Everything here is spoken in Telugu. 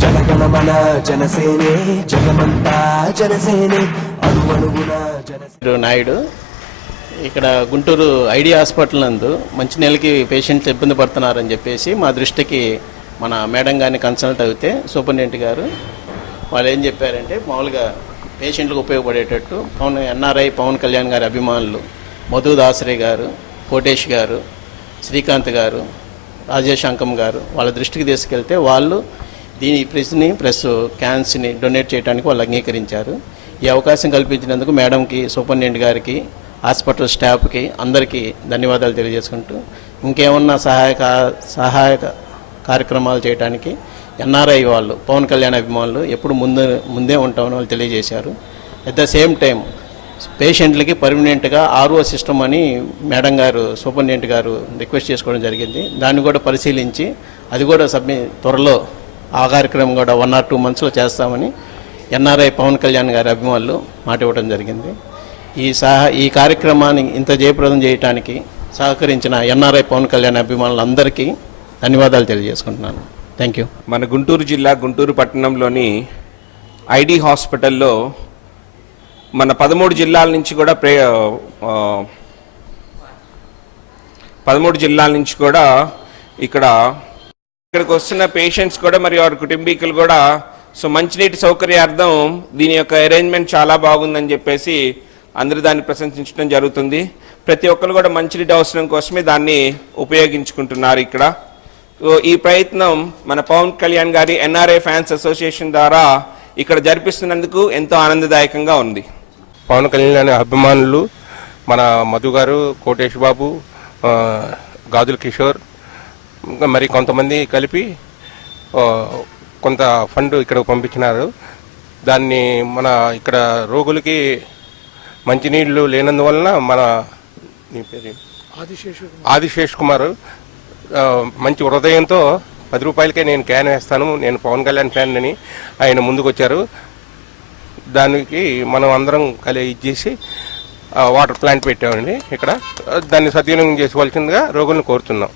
జనగణమన జనసేనే జగమంతా జనసేనే అణువణువున జనసేన. నాయుడు ఇక్కడ గుంటూరు ఐడి హాస్పిటల్ నందు మంచినీళ్ళకి పేషెంట్లు ఇబ్బంది పడుతున్నారని చెప్పేసి మా దృష్టికి మన మేడం గారిని కన్సల్ట్ అయితే సూపరింటెండెంట్ గారు వాళ్ళు ఏం చెప్పారంటే మామూలుగా పేషెంట్లకు ఉపయోగపడేటట్టు ఎన్ఆర్ఐ పవన్ కళ్యాణ్ గారి అభిమానులు మధు దాసరి గారు, కోటేష్ గారు, శ్రీకాంత్ గారు, రాజేష్ అంకం గారు వాళ్ళ దృష్టికి తీసుకెళ్తే వాళ్ళు దీని ప్లస్ క్యాన్స్ని డొనేట్ చేయడానికి వాళ్ళు అంగీకరించారు. ఈ అవకాశం కల్పించినందుకు మేడంకి, సూపరింటెండెంట్ గారికి, హాస్పిటల్ స్టాఫ్కి అందరికీ ధన్యవాదాలు తెలియజేసుకుంటూ ఇంకేమన్నా సహాయక కార్యక్రమాలు చేయడానికి ఎన్ఆర్ఐ వాళ్ళు పవన్ కళ్యాణ్ అభిమానులు ఎప్పుడు ముందే ఉంటామని వాళ్ళు తెలియజేశారు. అట్ ద సేమ్ టైం పేషెంట్లకి పర్మనెంట్గా ఆర్ఓ సిస్టమ్ అని మేడం గారు, సూపరింటెండెంట్ గారు రిక్వెస్ట్ చేసుకోవడం జరిగింది. దాన్ని కూడా పరిశీలించి అది కూడా త్వరలో ఆ కార్యక్రమం కూడా 1 or 2 monthsలో చేస్తామని ఎన్ఆర్ఐ పవన్ కళ్యాణ్ గారి అభిమానులు మాట ఇవ్వడం జరిగింది. ఈ కార్యక్రమాన్ని ఇంత జయప్రదం చేయడానికి సహకరించిన ఎన్ఆర్ఐ పవన్ కళ్యాణ్ అభిమానులందరికీ ధన్యవాదాలు తెలియజేసుకుంటున్నాను. Thank you. మన గుంటూరు జిల్లా గుంటూరు పట్టణంలోని ఐడి హాస్పిటల్లో మన 13 జిల్లాల నుంచి కూడా 13 జిల్లాల నుంచి కూడా ఇక్కడికి వస్తున్న పేషెంట్స్ కూడా మరియు వారి కుటుంబీకులు కూడా మంచినీటి సౌకర్యార్థం దీని యొక్క అరేంజ్మెంట్ చాలా బాగుందని చెప్పేసి అందరూ దాన్ని ప్రశంసించడం జరుగుతుంది. ప్రతి ఒక్కరు కూడా మంచినీటి అవసరం కోసమే దాన్ని ఉపయోగించుకుంటున్నారు. ఇక్కడ ఈ ప్రయత్నం మన పవన్ కళ్యాణ్ గారి ఎన్ఆర్ఐ ఫ్యాన్స్ అసోసియేషన్ ద్వారా ఇక్కడ జరిపిస్తున్నందుకు ఎంతో ఆనందదాయకంగా ఉంది. పవన్ కళ్యాణ్ అభిమానులు మన మధు గారు, కోటేష్ బాబు, గాజుల కిషోర్ మరి కొంతమంది కలిపి కొంత ఫండ్ ఇక్కడ పంపించినారు. దాన్ని మన ఇక్కడ రోగులకి మంచినీళ్ళు లేనందువలన మన ఆదిశేష్ కుమార్ మంచి హృదయంతో 10 రూపాయలకే నేను క్యాన్ వేస్తాను, నేను పవన్ కళ్యాణ్ ఫ్యాన్ అని ఆయన ముందుకు వచ్చారు. దానికి మనం అందరం ఇచ్చేసి వాటర్ ప్లాంట్ పెట్టామండి. ఇక్కడ దాన్ని సద్వినియోగం చేసుకోవాల్సిందిగా రోగులను కోరుతున్నాం.